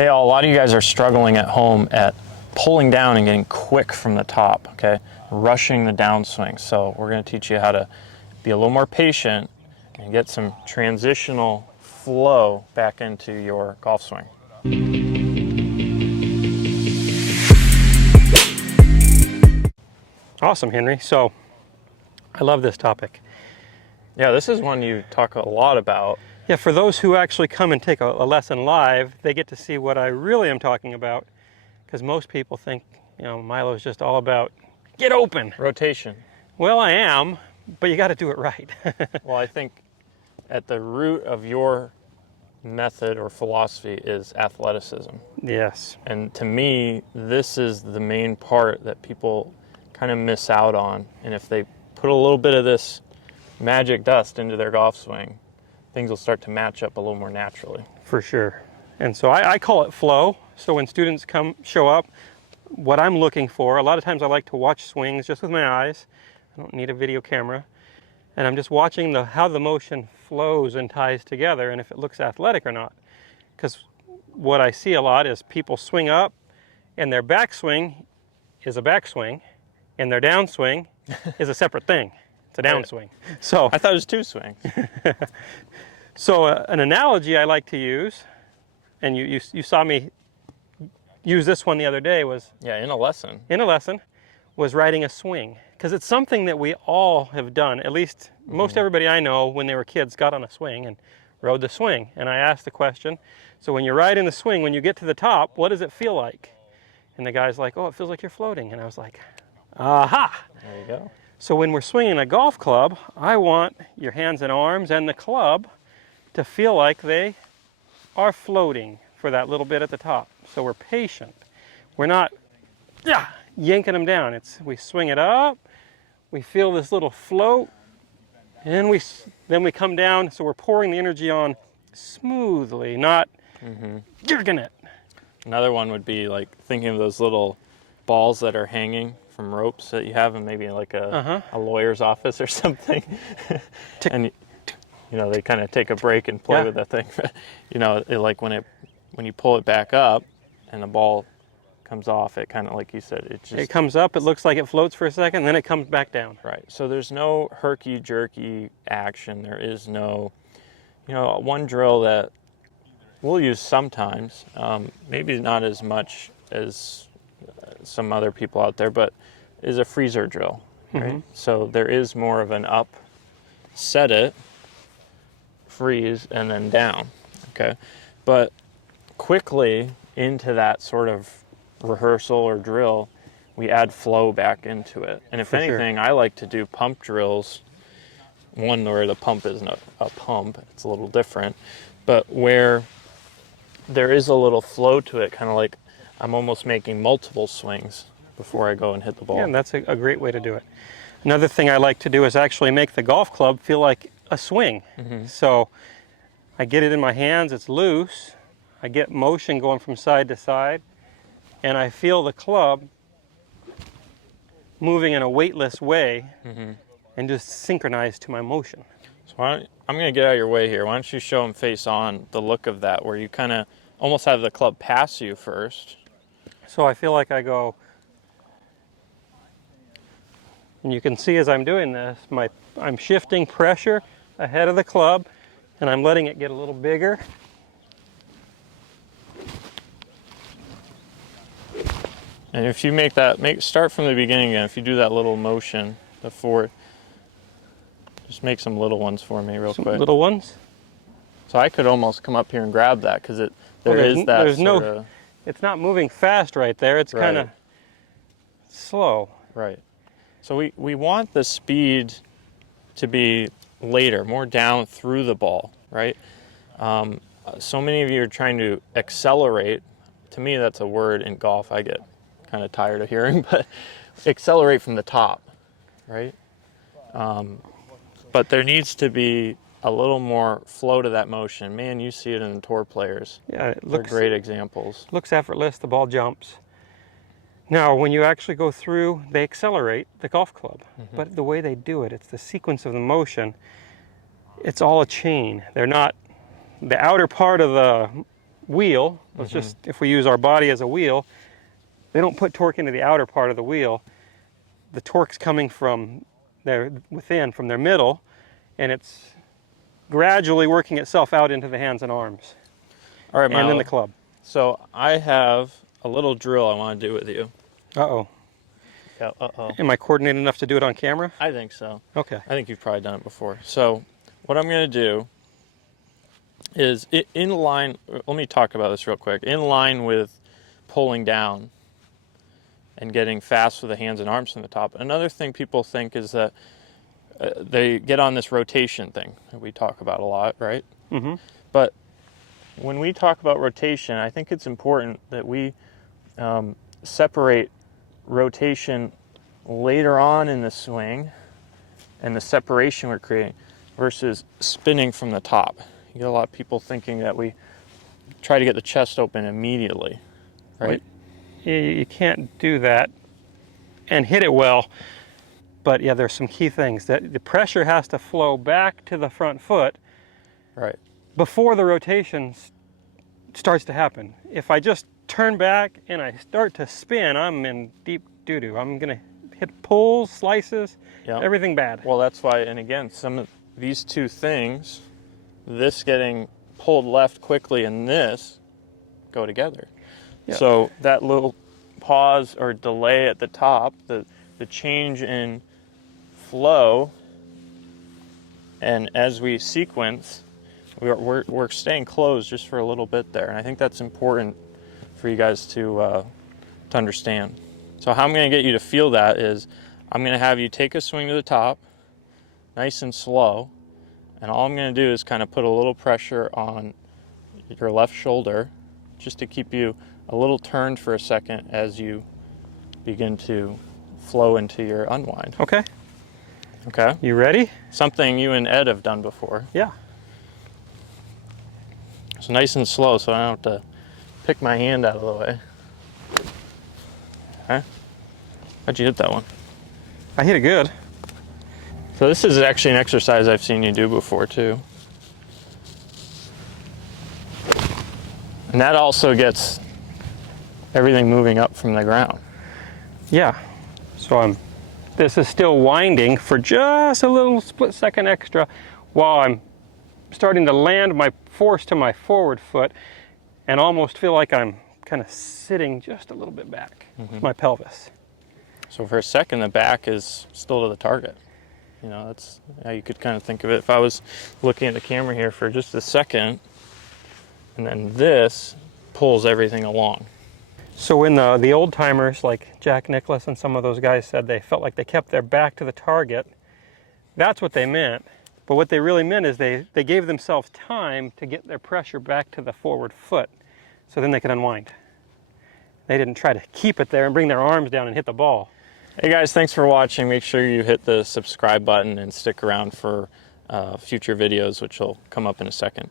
Hey, a lot of you guys are struggling at home at pulling down and getting quick from the top, okay? Rushing the downswing. So we're gonna teach you how to be a little more patient and get some transitional flow back into your golf swing. Awesome, Henry. So I love this topic. Yeah, this is one you talk a lot about. Yeah, for those who actually come and take a lesson live, they get to see what I really am talking about, because most people think, Milo is just all about get open. Rotation. Well, I am, but you got to do it right. Well, I think at the root of your method or philosophy is athleticism. Yes. And to me, this is the main part that people kind of miss out on. And if they put a little bit of this magic dust into their golf swing, things will start to match up a little more naturally. For sure. And so I call it flow. So when students show up, what I'm looking for, a lot of times I like to watch swings just with my eyes. I don't need a video camera. And I'm just watching how the motion flows and ties together and if it looks athletic or not. Because what I see a lot is people swing up and their backswing is a backswing and their downswing is a separate thing. It's a downswing. So I thought it was two swings. So an analogy I like to use, and you saw me use this one the other day, was Yeah, in a lesson. Was riding a swing. Because it's something that we all have done. At least most everybody I know when they were kids got on a swing and rode the swing. And I asked the question, so when you're riding the swing, when you get to the top, what does it feel like? And the guy's like, oh, it feels like you're floating. And I was like, aha! There you go. So when we're swinging a golf club, I want your hands and arms and the club to feel like they are floating for that little bit at the top. So we're patient. We're not yanking them down. We swing it up, we feel this little float, and then we come down, so we're pouring the energy on smoothly, not jerking it. Another one would be like thinking of those little balls that are hanging from ropes that you have in maybe like a lawyer's office or something. And they kind of take a break and play with that thing. Like when you pull it back up and the ball comes off, it kind of, like you said, it comes up, it looks like it floats for a second, then it comes back down. Right. So there's no herky-jerky action. There is no, one drill that we'll use sometimes, maybe not as much as some other people out there, but is a freezer drill, right? So there is more of an up, set it, freeze, and then down, okay? But quickly into that sort of rehearsal or drill, we add flow back into it. And if anything, I like to do pump drills, one where the pump isn't a pump, it's a little different, but where there is a little flow to it, kind of like I'm almost making multiple swings before I go and hit the ball. Yeah, and that's a great way to do it. Another thing I like to do is actually make the golf club feel like a swing. So I get it in my hands, it's loose, I get motion going from side to side, and I feel the club moving in a weightless way and just synchronized to my motion. So I'm going to get out of your way here. Why don't you show them face on the look of that, where you kind of almost have the club pass you first. So I feel like I go, and you can see as I'm doing this, I'm shifting pressure ahead of the club, and I'm letting it get a little bigger. And if you start from the beginning again. If you do that little motion before, just make some little ones for me real quick. Little ones? So I could almost come up here and grab that because it's not moving fast right there. It's kind of slow. Right. So we want the speed to be later, more down through the ball, right? So many of you are trying to accelerate. To me, that's a word in golf I get kind of tired of hearing, but accelerate from the top, right? But there needs to be a little more flow to that motion. Man, you see it in the tour players. Yeah, They're great examples. Looks effortless, the ball jumps. Now, when you actually go through, they accelerate the golf club. But the way they do it, it's the sequence of the motion. It's all a chain. They're not, the outer part of wheel, let's just, if we use our body as a wheel, they don't put torque into the outer part of the wheel. The torque's coming from from their middle, and it's gradually working itself out into the hands and arms. All right, Milo. And then the club. So I have a little drill I want to do with you. Uh-oh. Yeah, uh-oh. Am I coordinated enough to do it on camera? I think so. Okay. I think you've probably done it before. So what I'm going to do is in line, let me talk about this real quick. In line with pulling down and getting fast with the hands and arms from the top. Another thing people think is that they get on this rotation thing that we talk about a lot, right? Mm-hmm. But when we talk about rotation, I think it's important that we separate rotation later on in the swing and the separation we're creating versus spinning from the top. You get a lot of people thinking that we try to get the chest open immediately, right? You can't do that and hit it well. But yeah, there's some key things that the pressure has to flow back to the front foot Right. before the rotation starts to happen. If I just turn back and I start to spin, I'm in deep doo-doo. I'm gonna hit pulls, slices, Yep. everything bad. Well, that's why, and again, some of these two things, this getting pulled left quickly and this go together. Yeah. So that little pause or delay at the top, the change in flow, and as we sequence, we're staying closed just for a little bit there, and I think that's important for you guys to understand. So how I'm going to get you to feel that is I'm going to have you take a swing to the top, nice and slow, and all I'm going to do is kind of put a little pressure on your left shoulder just to keep you a little turned for a second as you begin to flow into your unwind. Okay. Okay? You ready? Something you and Ed have done before. Yeah. It's nice and slow so I don't have to pick my hand out of the way. Okay? How'd you hit that one? I hit it good. So this is actually an exercise I've seen you do before too. And that also gets everything moving up from the ground. Yeah. So this is still winding for just a little split second extra while I'm starting to land my force to my forward foot and almost feel like I'm kind of sitting just a little bit back with my pelvis. So for a second, the back is still to the target. You know, that's how you could kind of think of it. If I was looking at the camera here for just a second, and then this pulls everything along. So when the old timers like Jack Nicklaus and some of those guys said they felt like they kept their back to the target, that's what they meant. But what they really meant is they gave themselves time to get their pressure back to the forward foot so then they could unwind. They didn't try to keep it there and bring their arms down and hit the ball. Hey guys, thanks for watching. Make sure you hit the subscribe button and stick around for future videos, which will come up in a second.